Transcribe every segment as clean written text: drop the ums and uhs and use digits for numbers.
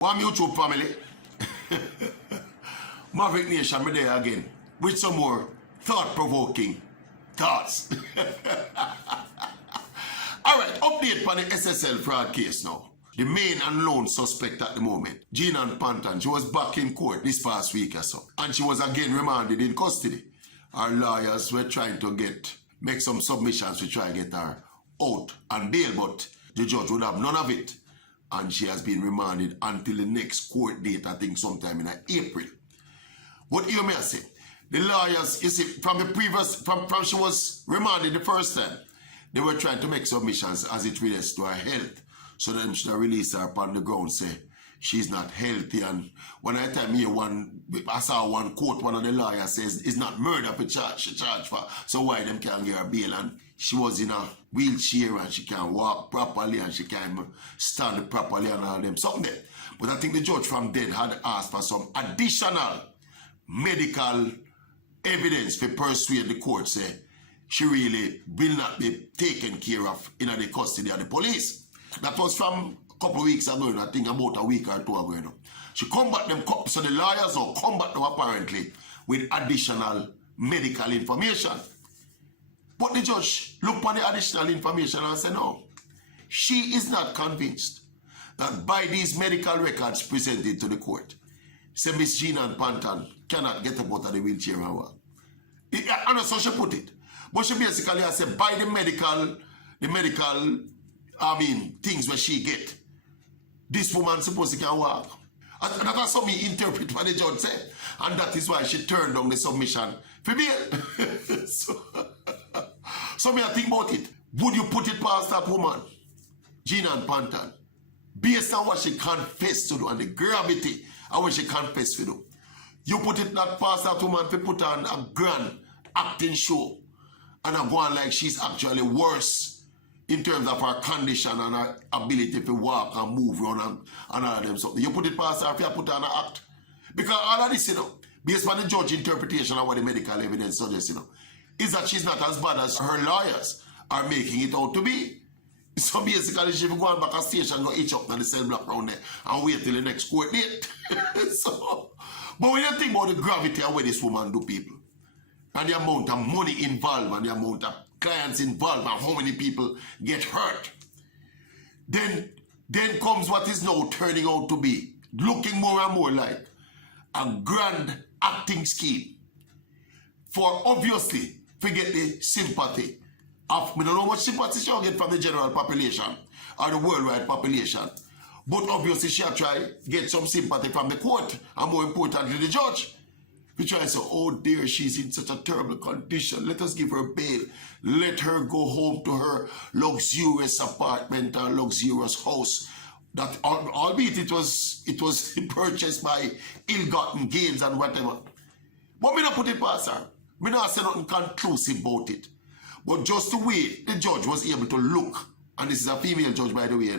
One YouTube family. Maverick Nation, me there again with some more thought-provoking thoughts. Alright, update on the SSL fraud case now. The main and lone suspect at the moment, Jean Panton, she was back in court this past week or so. And she was again remanded in custody. Our lawyers were trying to make some submissions to try and get her out on bail, but the judge would have none of it. And she has been remanded until the next court date, I think sometime in April. What you may say, the lawyers, you see, from the previous, from she was remanded the first time, they were trying to make submissions as it relates to her health. So then she release her upon the ground, say she's not healthy. And when I tell me I saw one quote, one of the lawyers says, it's not murder she charged for, so why them can't get her bail? And she was in a wheelchair and she can't walk properly and she can't stand properly and all them, something there. But I think the judge from then had asked for some additional medical evidence to persuade the court, say she really will not be taken care of in the custody of the police. That was from a couple of weeks ago, I think about a week or two ago. You know. She come back them, so the lawyers will come back them apparently with additional medical information. But the judge looked at the additional information and said, no, she is not convinced that by these medical records presented to the court, say Miss Jean Panton cannot get up out of the wheelchair and walk. And that's how she put it. But she basically has said by the medical, things where she get, this woman supposed to can walk. And that's how me interpret what the judge said. And that is why she turned down the submission for bail. So me I think about it. Would you put it past that woman, Jean Panton, based on what she confessed to do and the gravity of what she confessed to do? You put it not past that woman to put on a grand acting show and I'm going like she's actually worse in terms of her condition and her ability to walk and move around and all of them something. You put it past her if you put her on an act. Because all of this, you know, based on the judge interpretation of what the medical evidence suggests, you know, is that she's not as bad as her lawyers are making it out to be. So basically, she will go on back a station, go itch up on the cell block around there and wait till the next court date. But when you think about the gravity of what this woman do people, and the amount of money involved, and the amount of clients involved, and how many people get hurt, then comes what is now turning out to be, looking more and more like a grand acting scheme for obviously forget the sympathy of, we don't know what sympathy she'll get from the general population or the worldwide population, but obviously she'll try to get some sympathy from the court and more importantly the judge. We try to say, oh dear, she's in such a terrible condition, let us give her bail, let her go home to her luxurious apartment or luxurious house, that albeit it was purchased by ill-gotten gains and whatever. But me not put it past her. Me not say nothing conclusive about it. But just the way the judge was able to look, and this is a female judge by the way,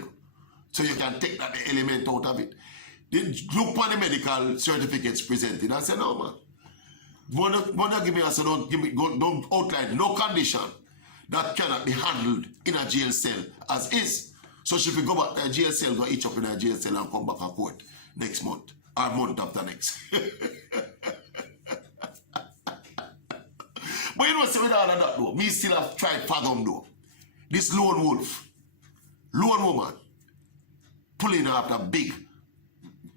so you can take that element out of it. They look on the medical certificates presented and say, no man, don't give me answer, don't outline no condition that cannot be handled in a jail cell as is. So she will go back to a jail cell, go each up in a jail cell and come back to court next month, or month after next. But you know what's with all of that though? Me still have tried fathom though. This lone wolf, lone woman, pulling after big,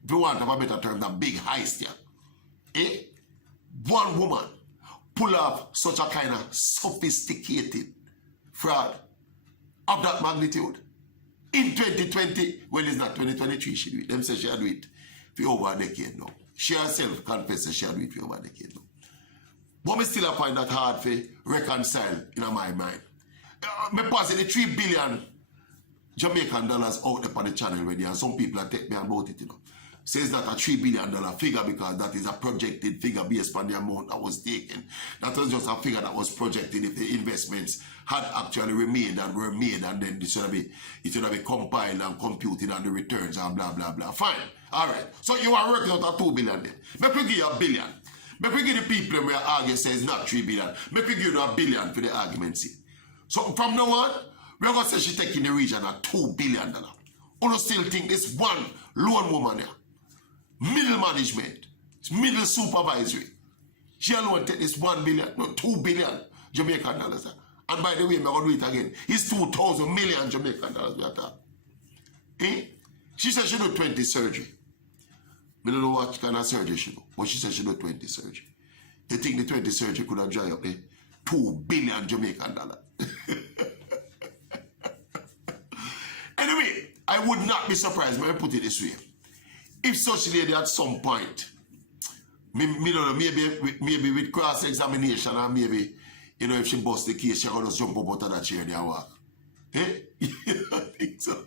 if you want to have a better term, that big heist here. Eh? One woman pull off such a kind of sophisticated fraud of that magnitude. In 2020, well it's not 2023 she do it. Them say she do it for over a decade now. She herself confesses she do it for over a decade now. But me still find that hard to reconcile in my mind. Me pass the 3 billion Jamaican dollars out there on the channel already, and some people are take me about it, you know. Says that a $3 billion figure because that is a projected figure based on the amount that was taken. That was just a figure that was projected if the investments had actually remained and were made, and then it should have been compiled and computed on the returns and blah blah blah. Fine. Alright. So you are working out a 2 billion then. Make we give you $1 billion. Make we give the people where argue says not 3 billion. Make we give you $1 billion for the argument. See. So from now on, we're going to say she's taking the region at $2 billion. You still think this one lone woman here, middle management, middle supervisory, she alone take this 1 billion, no 2 billion Jamaican dollars. And by the way, I'm going to do it again. It's 2,000 million Jamaican dollars we are talking. Eh? She said she do 20 surgery. I don't know what kind of surgery she do, but she said she do 20 surgery. You think the 20 surgery could have dry up the 2 billion Jamaican dollars? Anyway, I would not be surprised, but I put it this way. If such lady at some point, me don't know, maybe with cross-examination or maybe, you know, if she busts the case, she can just jump up out of that chair and they walk. Eh? You don't think so?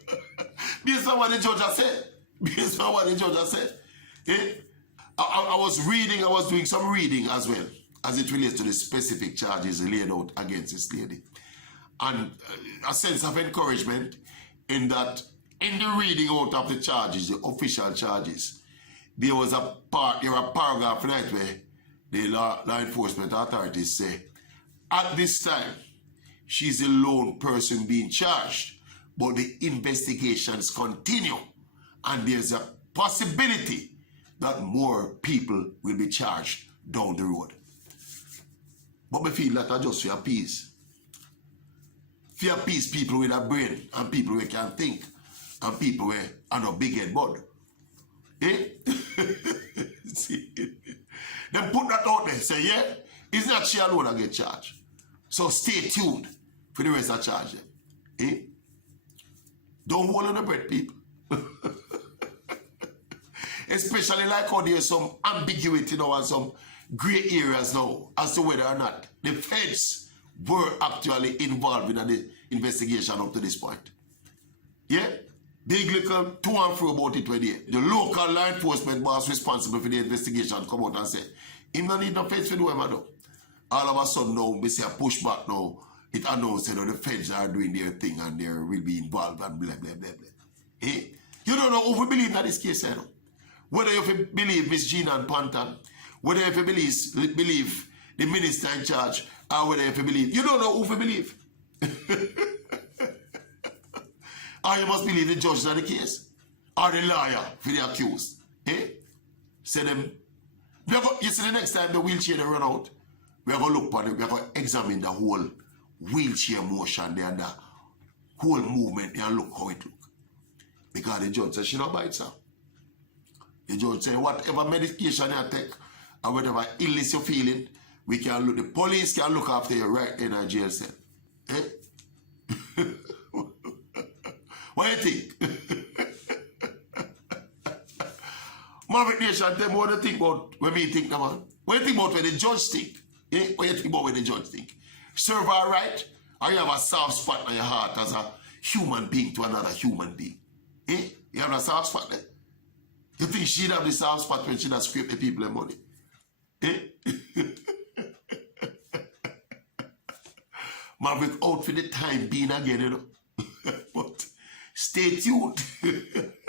Based on what the judge has said. Based on what the judge has said. Eh? I was doing some reading as well, as it relates to the specific charges laid out against this lady. And a sense of encouragement in that, in the reading out of the charges, the official charges, there was a paragraph in it where the law enforcement authorities say, at this time, she's the lone person being charged, but the investigations continue, and there's a possibility that more people will be charged down the road. But I feel that I just fear peace. Fear peace people with a brain, and people who can think, and people who are not big head bud. Eh? See? Then put that out there, say, yeah, it's not she alone that get charged. So stay tuned for the rest of the charge. Eh? Don't hold on the breath, people. Especially like how there's some ambiguity now and some gray areas now as to whether or not the feds were actually involved in the investigation up to this point. Yeah? Big little to and fro about it today. The local law enforcement boss responsible for the investigation come out and say, him not need no feds to do him, though. All of a sudden now, we see a pushback now. It announced that the feds are doing their thing and they will be involved and blah, blah, blah, blah. Eh? You don't know who believe that this case, you know? Whether you believe Miss Gina and Panton, whether you believe the minister in charge, or whether you believe, you don't know who you believe. Or you must believe the judge of the case, or the lawyer for the accused. Eh? Say them, you see the next time the wheelchair they run out, we are going to look at it, we are going to examine the whole wheelchair motion there and the whole movement there and look how it look. Because the judge says she don't bite, sir. The judge says whatever medication you take or whatever illness you're feeling, we can look, the police can look after you right in a jail cell. Eh? What do you think? Marvick Nation, tell me what you think about when we think about. What do you think about when the judge think? Eh? What do you think about when the judge think? Serve her right? Or you have a soft spot in your heart as a human being to another human being? Eh? You have a soft spot there? You think she'd have the soft spot when she'd have scraped the people their money? Eh? Maverick out for the time being again, you know. But stay tuned.